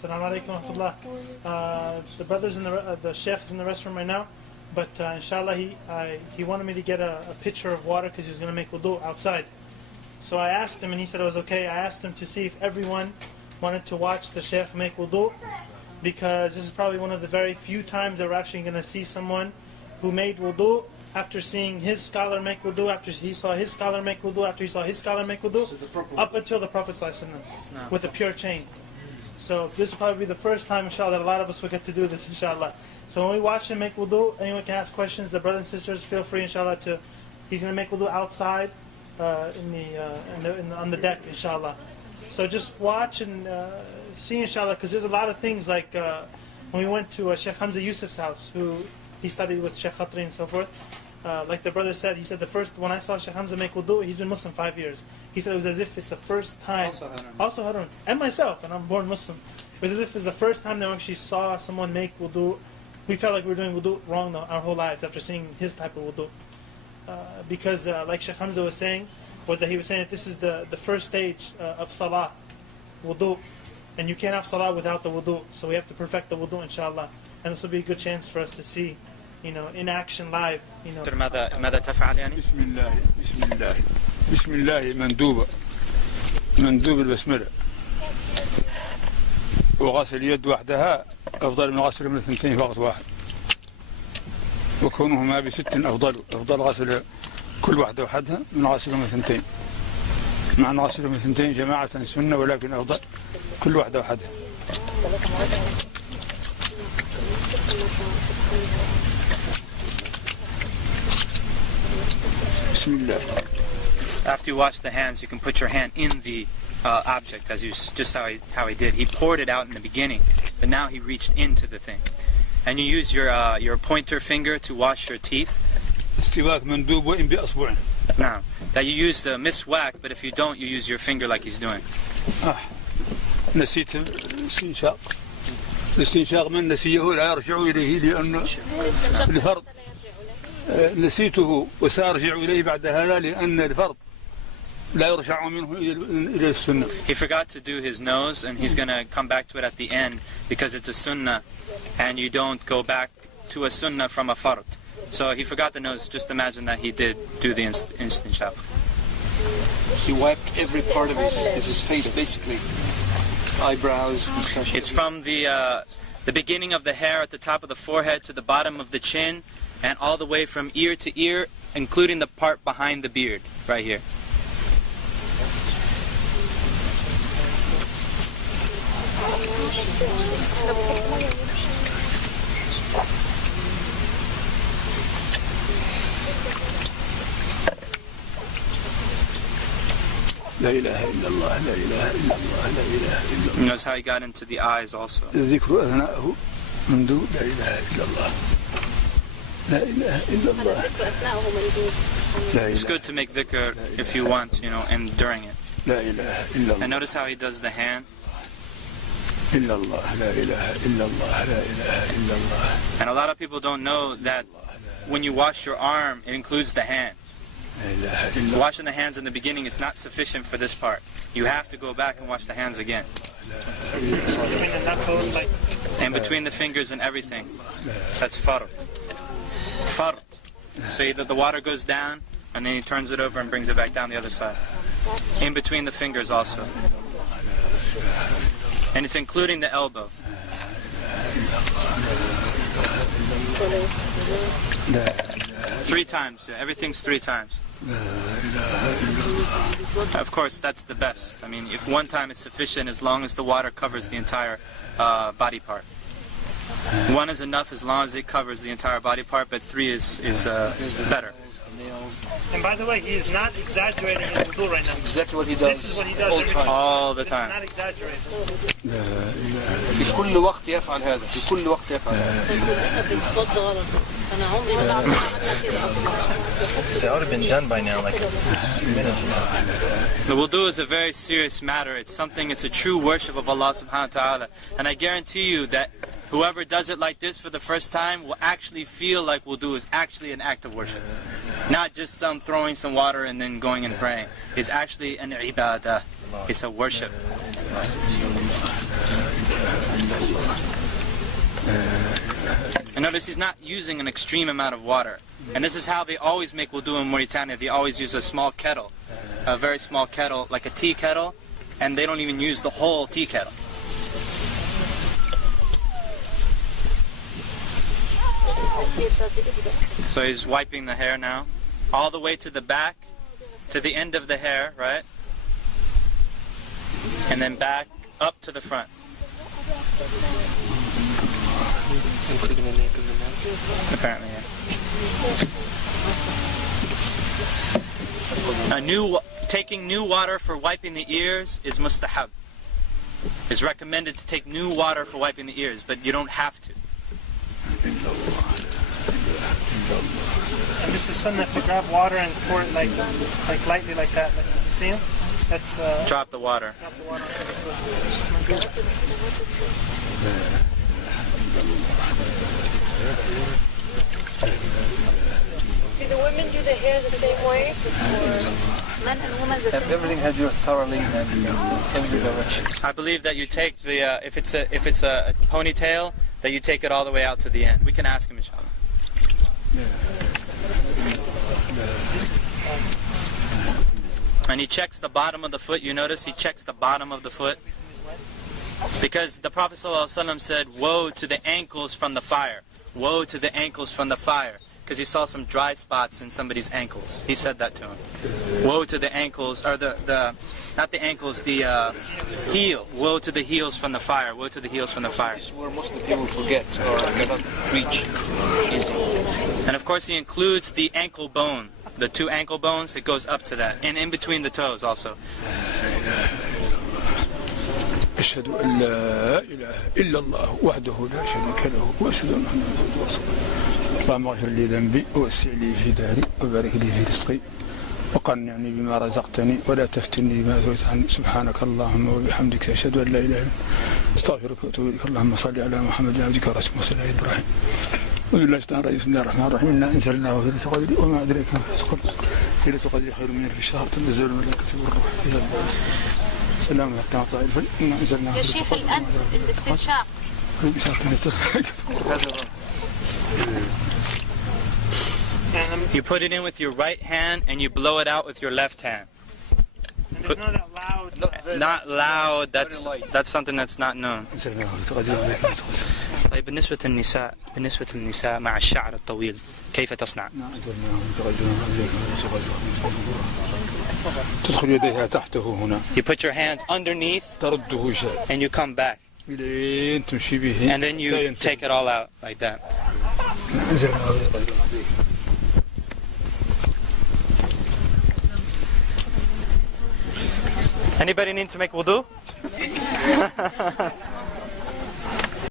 Assalamu alaikum wa rahmatullah. The brothers in the sheikh is in the restroom right now, but inshallah he wanted me to get a pitcher of water because he was going to make wudu outside. So I asked him and he said it was okay. I asked him to see if everyone wanted to watch the sheikh make wudu, because this is probably one of the very few times that we're actually going to see someone who made wudu after seeing his scholar make wudu, after he saw his scholar make wudu, after he saw his scholar make wudu, up until the Prophet ﷺ with a pure chain. So this will probably be the first time, inshallah, that a lot of us will get to do this, inshallah. So when we watch him make wudu, anyone can ask questions. The brothers and sisters, feel free, inshallah, he's going to make wudu outside on the deck, inshallah. So just watch and see, inshallah, because there's a lot of things like when we went to Sheikh Hamza Yusuf's house, who he studied with Sheikh Khatri and so forth. Like the brother said, he said when I saw Sheikh Hamza make wudu, he's been Muslim 5 years. He said it was as if it's the first time. Also Harun. And myself, and I'm born Muslim. It was as if it's the first time that we actually saw someone make wudu. We felt like we were doing wudu wrong our whole lives after seeing his type of wudu. Because like Sheikh Hamza was saying, he was saying that this is the first stage of salah, wudu. And you can't have salah without the wudu. So we have to perfect the wudu, inshallah. And this will be a good chance for us to see, in action live. ماذا تفعل يعني؟ بسم الله مندوب البسملة، وغسل اليد وحدها أفضل من غسل من الثنتين في وقت واحد، وكونهما بست أفضل غسل كل واحدة وحدها من غسل من الثنتين، مع أن غسل من الثنتين جماعة سنة، ولكن أفضل كل واحدة وحدها. After you wash the hands, you can put your hand in the object, as just how he did. He poured it out in the beginning, but now he reached into the thing. And you use your pointer finger to wash your teeth. Now, that you use the miswak, but if you don't, you use your finger like he's doing. نسيت الاستنشاق من نسيه لا يرجع إليه لأنه الفرض نسيته وسأرجع إليه بعد هذا لأن الفرض لا يرجع منه إلى السنة. He forgot to do his nose, and he's going to come back to it at the end because it's a sunnah, and you don't go back to a sunnah from a fard. So he forgot the nose. Just imagine that he did do the istinshaq. He wiped every part of his face, basically. Eyebrows, mustache. It's from the beginning of the hair at the top of the forehead to the bottom of the chin, and all the way from ear to ear, including the part behind the beard, right here. لا إله إلا الله لا إله إلا الله لا إله إلا الله. Notice how he got into the eyes also. ذكر أثناءه منذ لا إله إلا الله لا إله إلا الله. It's good to make dhikr if you want, and during it. لا إله إلا الله. And notice how he does the hand. إلا الله لا إله إلا الله لا إله إلا الله. And a lot of people don't know that when you wash your arm, it includes the hand. Washing the hands in the beginning is not sufficient for this part. You have to go back and wash the hands again. And between the fingers and everything. That's fard. Fard. So the water goes down, and then he turns it over and brings it back down the other side. In between the fingers also. And it's including the elbow. Three times. Yeah, everything's 3 times. Of course, that's the best. I mean, if one time is sufficient, as long as the water covers the entire body part. 1 is enough as long as it covers the entire body part, but 3 is better. And by the way, he is not exaggerating his wudu right now. Exactly what he does. This is what he does all the time. Not exaggerating. في كل وقت يفعل هذا. في كل وقت يفعل هذا. That would have been done by now, like a few minutes ago. The wudu is a very serious matter. It's a true worship of Allah subhanahu wa ta'ala. And I guarantee you that whoever does it like this for the first time will actually feel like wudu is actually an act of worship. Not just throwing some water and then going and praying. It's actually an ibadah. It's a worship. And notice he's not using an extreme amount of water. And this is how they always make wudu in Mauritania. They always use a small kettle, a very small kettle, like a tea kettle, and they don't even use the whole tea kettle. So he's wiping the hair now, all the way to the back, to the end of the hair, right? And then back up to the front. Apparently, yeah. Taking new water for wiping the ears is mustahab. It's recommended to take new water for wiping the ears, but you don't have to. And this is sunnah to grab water and pour it like lightly like that. Like, see him? That's drop the water. Drop the water onto the foot. Do the women do the hair the same way? Men and women the same way? Everything has your thoroughly in every direction. I believe that you take the if it's a ponytail, that you take it all the way out to the end. We can ask him, inshallah. And he checks the bottom of the foot. You notice he checks the bottom of the foot, because the Prophet ﷺ said, "Woe to the ankles from the fire! Woe to the ankles from the fire!" Because he saw some dry spots in somebody's ankles. He said that to him. Woe to the ankles, or not the ankles, the heel. Woe to the heels from the fire. Woe to the heels from the fire. This is where most of the people forget or cannot reach easy. And of course he includes the ankle bone. The two ankle bones, it goes up to that. And in between the toes also. أشهد أن لا إله إلا الله وحده لا شريك له وأشهد أن محمدا رسول الله. اللهم اغفر لي ذنبي ووسع لي في داري وبارك لي في رزقي وقنعني بما رزقتني ولا تفتني بما أتيت عني. سبحانك اللهم وبحمدك أشهد أن لا إله إلا أنت أستغفرك وأتوب إليك. اللهم صل على محمد عبدك ورسولك وصل على إبراهيم. وبالله الشيطان الرجيم. بسم الله الرحمن الرحيم. إنا أنزلناه في ليلة القدر وما أدريك ما ليلة القدر. ليلة القدر خير من ألف شهر تنزل الملائكة والروح فيها. سلام عليكم طائفة. إنا أنزلناه يا شيخ الأنف الاستنشاق. You put it in with your right hand and you blow it out with your left hand. And it's not that loud. Not loud. That's something that's not known. طيب بالنسبة للنساء مع الشعر الطويل كيف تصنع؟ تدخل يديها تحته هنا. You put your hands underneath ترده شيء. and you come back. إلين تمشي به. And then you take it all out like that. Anybody need to make wudu?